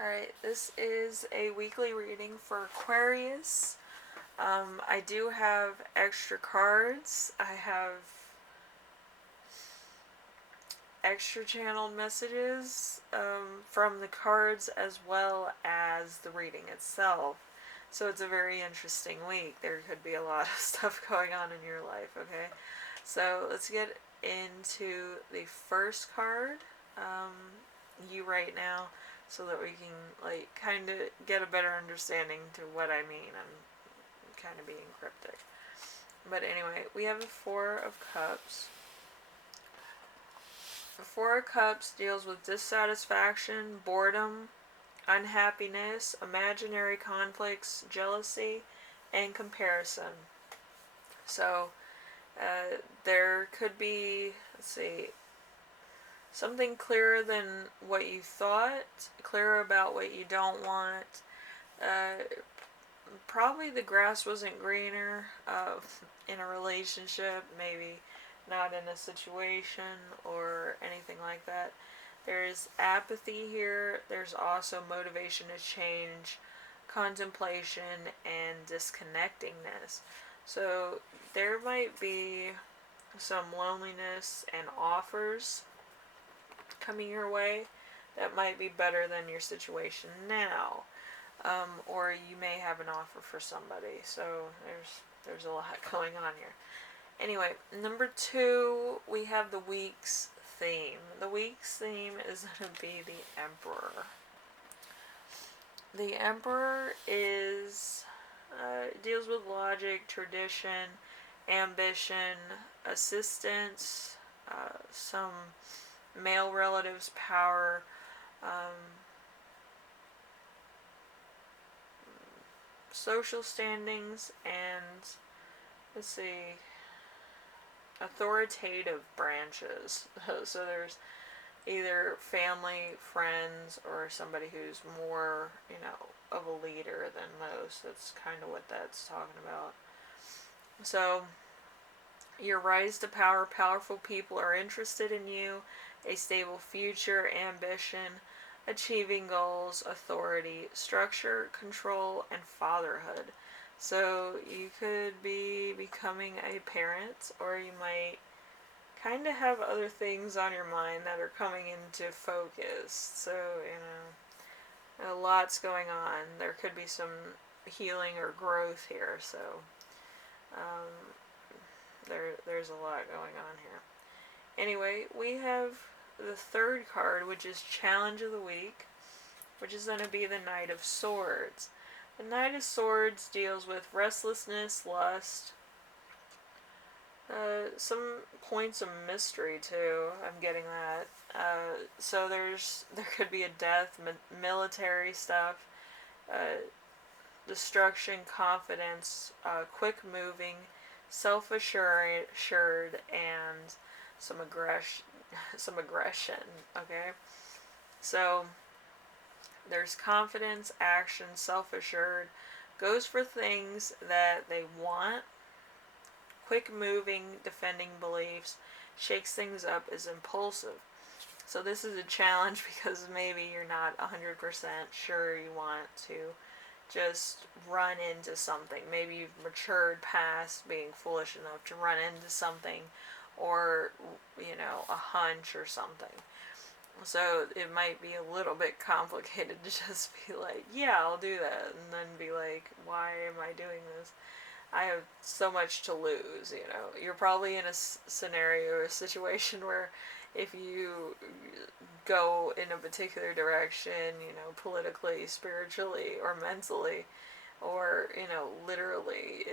Alright, this is a weekly reading for Aquarius. I do have extra cards. I have extra channeled messages from the cards as well as the reading itself. So it's a very interesting week. There could be a lot of stuff going on in your life, okay? So let's get into the first card, you right now, so that we can like kind of get a better understanding to what I mean. I'm kind of being cryptic. But anyway, we have the Four of Cups. The Four of Cups deals with dissatisfaction, boredom, unhappiness, imaginary conflicts, jealousy, and comparison. So there could be, let's see, something clearer than what you thought, clearer about what you don't want. Probably the grass wasn't greener in a relationship, maybe not in a situation or anything like that. There's apathy here. There's also motivation to change, contemplation, and disconnectingness. So there might be some loneliness and offers coming your way that might be better than your situation now. Or you may have an offer for somebody. So there's a lot going on here. Anyway, number 2, we have the week's theme. The week's theme is going to be the Emperor. The Emperor deals with logic, tradition, ambition, assistance, some male relatives' power, social standings, and let's see, authoritative branches. So there's either family, friends, or somebody who's more, of a leader than most. That's kind of what that's talking about. So your rise to power, powerful people are interested in you, a stable future, ambition, achieving goals, authority, structure, control, and fatherhood. So you could be becoming a parent, or you might kind of have other things on your mind that are coming into focus. So, a lot's going on. There could be some healing or growth here. So, there's a lot going on here. Anyway, we have the third card, which is Challenge of the Week, which is going to be the Knight of Swords. The Knight of Swords deals with restlessness, lust, some points of mystery too. I'm getting that. So there could be a death, military stuff, destruction, confidence, quick moving, self-assured, and some aggression. Okay, so there's confidence, action, self-assured, goes for things that they want, quick moving, defending beliefs, shakes things up, is impulsive. So this is a challenge because maybe you're not 100% sure you want to just run into something. Maybe you've matured past being foolish enough to run into something, or a hunch or something. So it might be a little bit complicated to just be like, yeah, I'll do that, and then be like, why am I doing this? I have so much to lose, You're probably in a scenario or a situation where if you go in a particular direction, politically, spiritually, or mentally, or, literally,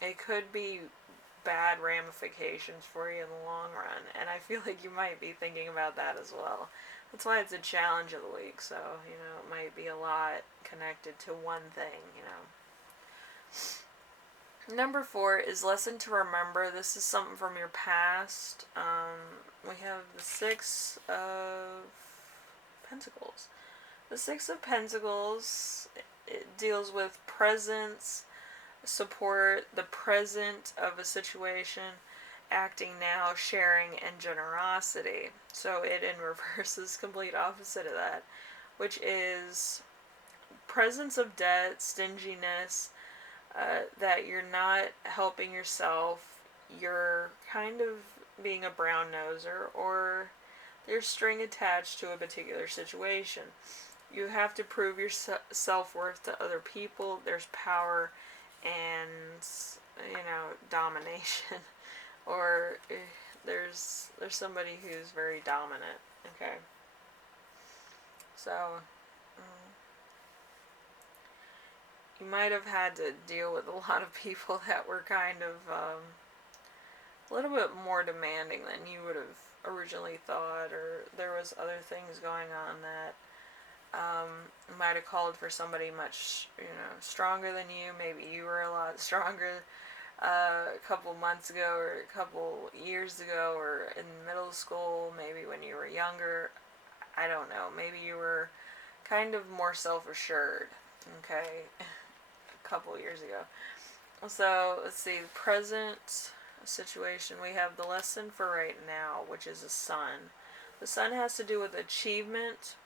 it could be bad ramifications for you in the long run, and I feel like you might be thinking about that as well. That's why it's a challenge of the week, so, it might be a lot connected to one thing, Number 4 is Lesson to Remember. This is something from your past. We have the Six of Pentacles. The Six of Pentacles, it deals with presence, support, the present of a situation, acting now, sharing, and generosity. So it in reverse is complete opposite of that. which is presence of debt, stinginess, that you're not helping yourself, you're kind of being a brown noser, or there's string attached to a particular situation. You have to prove your self-worth to other people. There's power and, domination. Or there's somebody who's very dominant. Okay. So, you might have had to deal with a lot of people that were kind of a little bit more demanding than you would have originally thought, or there was other things going on that might have called for somebody much, stronger than you. Maybe you were a lot stronger a couple months ago, or a couple years ago, or in middle school, maybe when you were younger. I don't know. Maybe you were kind of more self-assured, okay, a couple years ago. So, let's see, present situation. We have the lesson for right now, which is the sun. The sun has to do with achievement,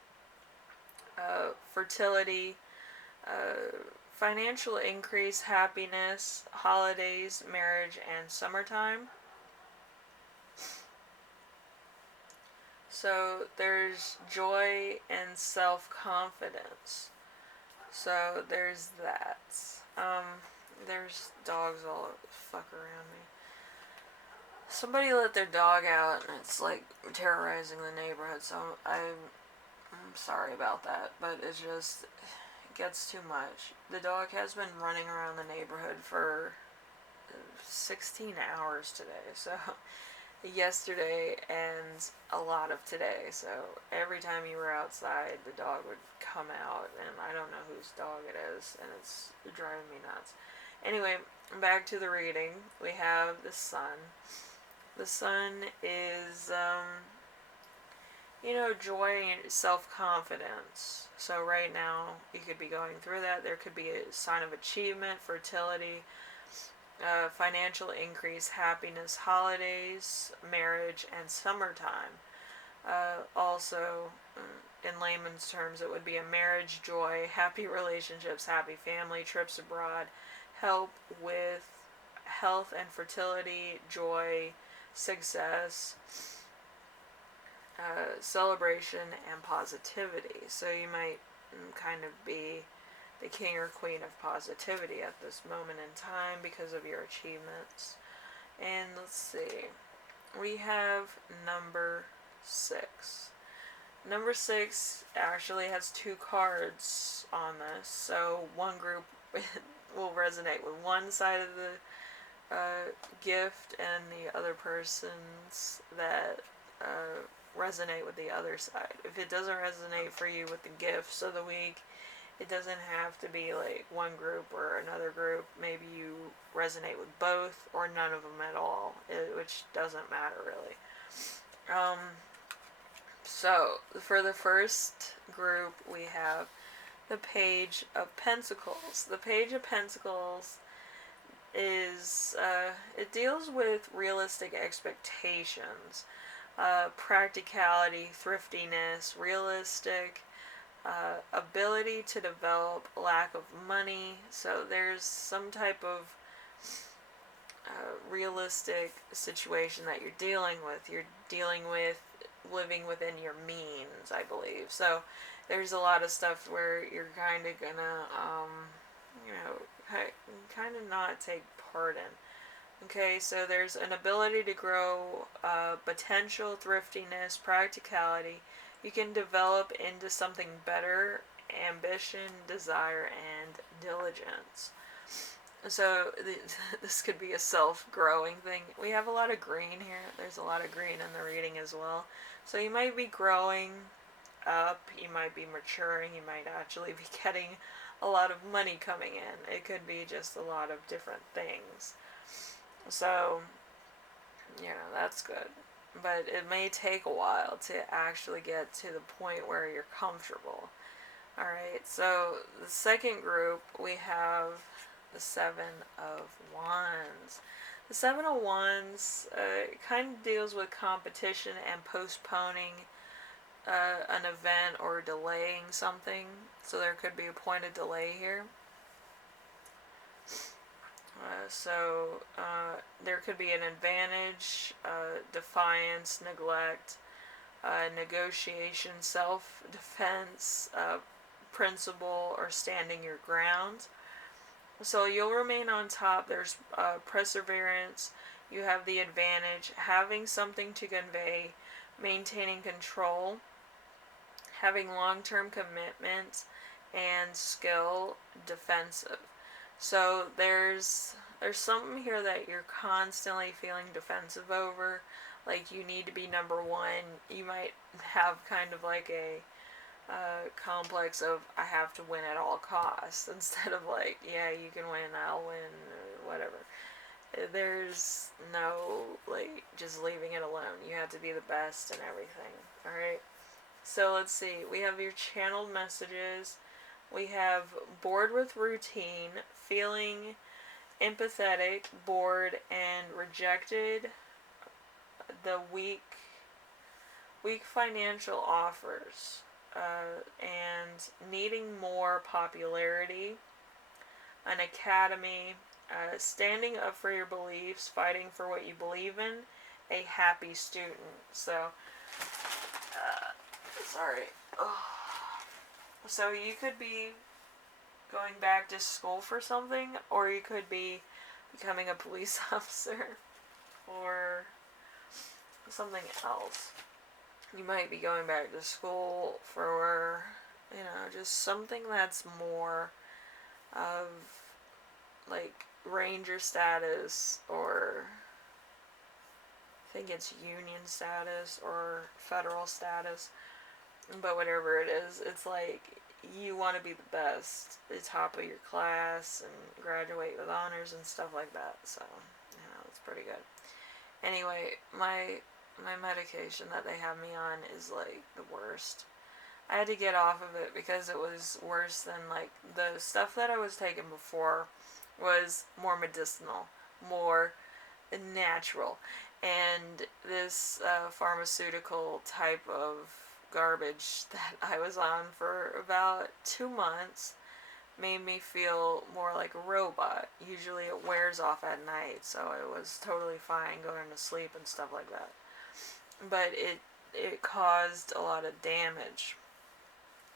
fertility, financial increase, happiness, holidays, marriage, and summertime. So there's joy and self-confidence. So there's that. There's dogs all the fuck around me. Somebody let their dog out and it's like terrorizing the neighborhood, so I'm sorry about that, but it gets too much. The dog has been running around the neighborhood for 16 hours today, so yesterday and a lot of today, so every time you were outside the dog would come out, and I don't know whose dog it is, and it's driving me nuts. Anyway, back to the reading. We have the sun. The sun is joy and self-confidence. So right now you could be going through that. There could be a sign of achievement, fertility, financial increase, happiness, holidays, marriage, and summertime. Also, in layman's terms, it would be a marriage, joy, happy relationships, happy family, trips abroad, help with health and fertility, joy, success, celebration, and positivity. So you might kind of be the king or queen of positivity at this moment in time because of your achievements. And let's see, we have number 6. Number 6 actually has 2 cards on this, so one group will resonate with one side of the gift, and the other person's that resonate with the other side. If it doesn't resonate for you with the gifts of the week, it doesn't have to be like one group or another group. Maybe you resonate with both or none of them at all, which doesn't matter really. So for the first group, we have the Page of Pentacles. The Page of Pentacles is, it deals with realistic expectations, practicality, thriftiness, realistic, ability to develop, lack of money. So there's some type of realistic situation that you're dealing with. You're dealing with living within your means, I believe. So there's a lot of stuff where you're kind of gonna, kind of not take part in. Okay, so there's an ability to grow, potential, thriftiness, practicality. You can develop into something better, ambition, desire, and diligence. So this could be a self-growing thing. We have a lot of green here. There's a lot of green in the reading as well. So you might be growing up, you might be maturing, you might actually be getting a lot of money coming in. It could be just a lot of different things. So, that's good. But it may take a while to actually get to the point where you're comfortable. Alright, so the second group, we have the Seven of Wands. The Seven of Wands kind of deals with competition and postponing an event or delaying something. So there could be a point of delay here. There could be an advantage, defiance, neglect, negotiation, self-defense, principle, or standing your ground. So you'll remain on top. There's perseverance. You have the advantage, having something to convey, maintaining control, having long-term commitment, and skill, defensive. So there's something here that you're constantly feeling defensive over, like you need to be number one. You might have kind of like a complex of I have to win at all costs instead of like, yeah, you can win, I'll win, or whatever. There's no like just leaving it alone. You have to be the best and everything. All right. So let's see. We have your channeled messages. We have bored with routine, feeling empathetic, bored, and rejected. The weak financial offers, and needing more popularity. An academy, standing up for your beliefs, fighting for what you believe in. A happy student. So, sorry. So you could be going back to school for something, or you could be becoming a police officer, or something else. You might be going back to school for, just something that's more of like ranger status, or I think it's union status or federal status. But whatever it is, it's like you want to be the best, the top of your class, and graduate with honors and stuff like that. So, it's pretty good. Anyway, my medication that they have me on is like the worst. I had to get off of it because it was worse than like the stuff that I was taking before was more medicinal, more natural, and this pharmaceutical type of garbage that I was on for about 2 months made me feel more like a robot. Usually it wears off at night, so I was totally fine going to sleep and stuff like that. But it caused a lot of damage,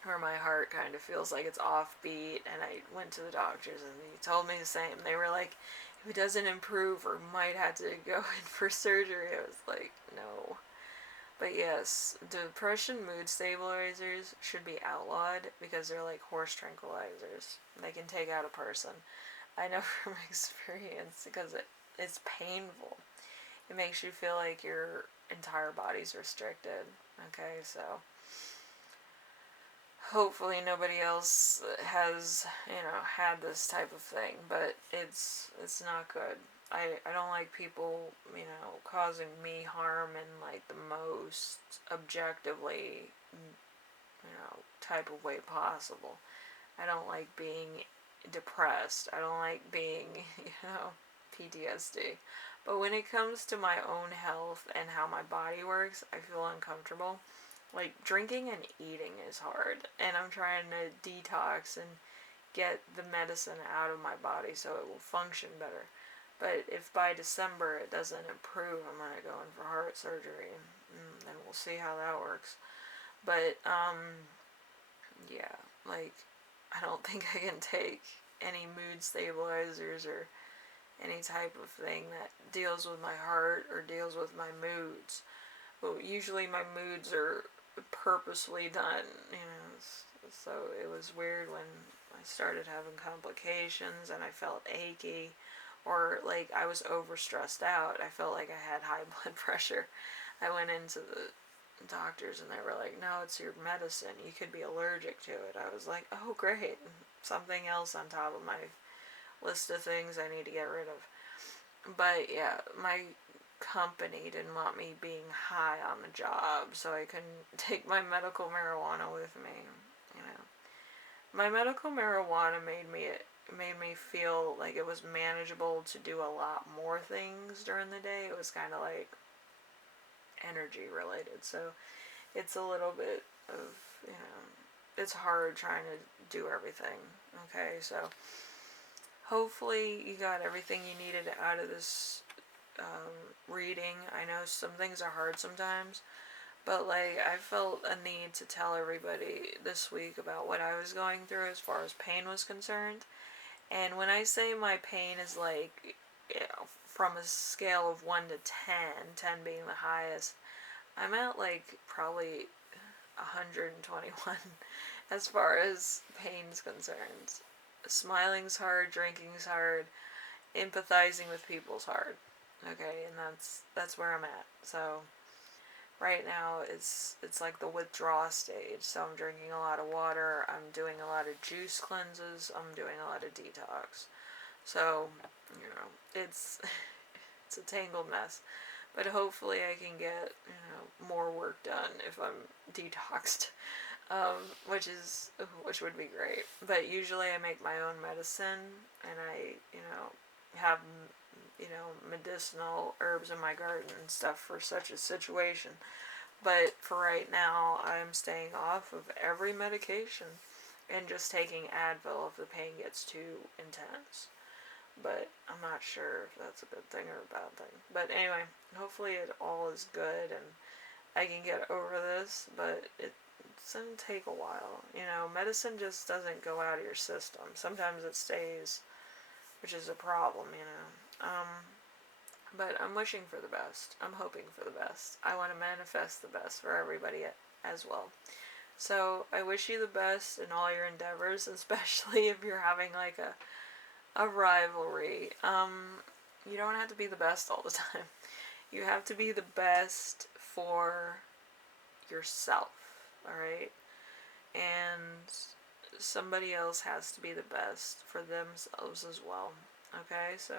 where my heart kind of feels like it's offbeat, and I went to the doctors and they told me the same. They were like, if it doesn't improve, or might have to go in for surgery. I was like, no. But yes, depression mood stabilizers should be outlawed because they're like horse tranquilizers. They can take out a person. I know from experience, because it's painful. It makes you feel like your entire body's restricted. Okay, so hopefully nobody else has, had this type of thing, but it's not good. I don't like people, causing me harm in like the most objectively, type of way possible. I don't like being depressed. I don't like being, PTSD. But when it comes to my own health and how my body works, I feel uncomfortable. Like, drinking and eating is hard, and I'm trying to detox and get the medicine out of my body so it will function better. But if by December it doesn't improve, I'm going to go in for heart surgery, and we'll see how that works. But, yeah, like, I don't think I can take any mood stabilizers or any type of thing that deals with my heart or deals with my moods. But usually my moods are purposely done, so it was weird when I started having complications and I felt achy, or like I was overstressed out. I felt like I had high blood pressure. I went into the doctors and they were like, no, it's your medicine, you could be allergic to it. I was like, oh great, something else on top of my list of things I need to get rid of. But yeah, my company didn't want me being high on the job, so I couldn't take my medical marijuana with me. My medical marijuana made me feel like it was manageable to do a lot more things during the day. It was kind of like energy related, so it's a little bit of, you know, it's hard trying to do everything. Okay, so hopefully you got everything you needed out of this reading. I know some things are hard sometimes, but like I felt a need to tell everybody this week about what I was going through as far as pain was concerned. And when I say my pain is like, you know, from a scale of 1 to 10, 10 being the highest, I'm at like probably 121 as far as pain's concerned. Smiling's hard, drinking's hard, empathizing with people's hard. Okay, and that's where I'm at. So right now it's like the withdrawal stage. So I'm drinking a lot of water, I'm doing a lot of juice cleanses, I'm doing a lot of detox. So, you know, it's it's a tangled mess. But hopefully I can get, you know, more work done if I'm detoxed. Which would be great. But usually I make my own medicine, and I, you know, have, you know, medicinal herbs in my garden and stuff for such a situation. But for right now, I'm staying off of every medication and just taking Advil if the pain gets too intense. But I'm not sure if that's a good thing or a bad thing. But anyway, hopefully it all is good and I can get over this, but it's gonna take a while. You know, medicine just doesn't go out of your system. Sometimes it stays, which is a problem, you know. But I'm wishing for the best. I'm hoping for the best. I want to manifest the best for everybody as well. So I wish you the best in all your endeavors, especially if you're having like a rivalry. You don't have to be the best all the time. You have to be the best for yourself, alright? And somebody else has to be the best for themselves as well, okay? So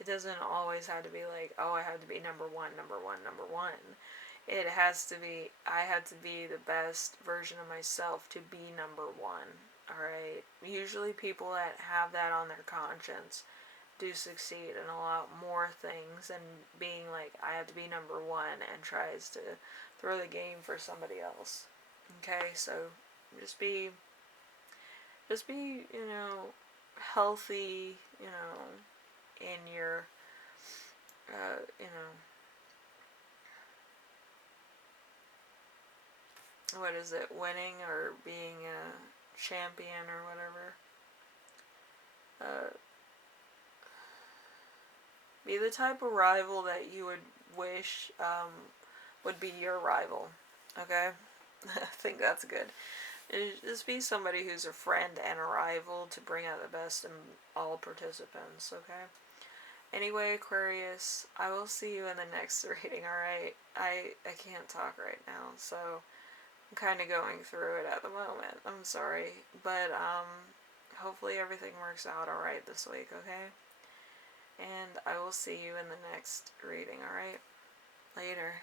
it doesn't always have to be like, oh, I have to be number one, number one, number one. It has to be, I have to be the best version of myself to be number one, alright? Usually people that have that on their conscience do succeed in a lot more things than being like, I have to be number one and tries to throw the game for somebody else. Okay, so just be, you know, healthy, you know, in your, you know, what is it, winning or being a champion or whatever. Uh, be the type of rival that you would wish would be your rival. Okay? I think that's good. Just be somebody who's a friend and a rival to bring out the best in all participants, okay? Anyway, Aquarius, I will see you in the next reading, alright? I can't talk right now, so I'm kind of going through it at the moment. I'm sorry. But, hopefully everything works out alright this week, okay? And I will see you in the next reading, alright? Later.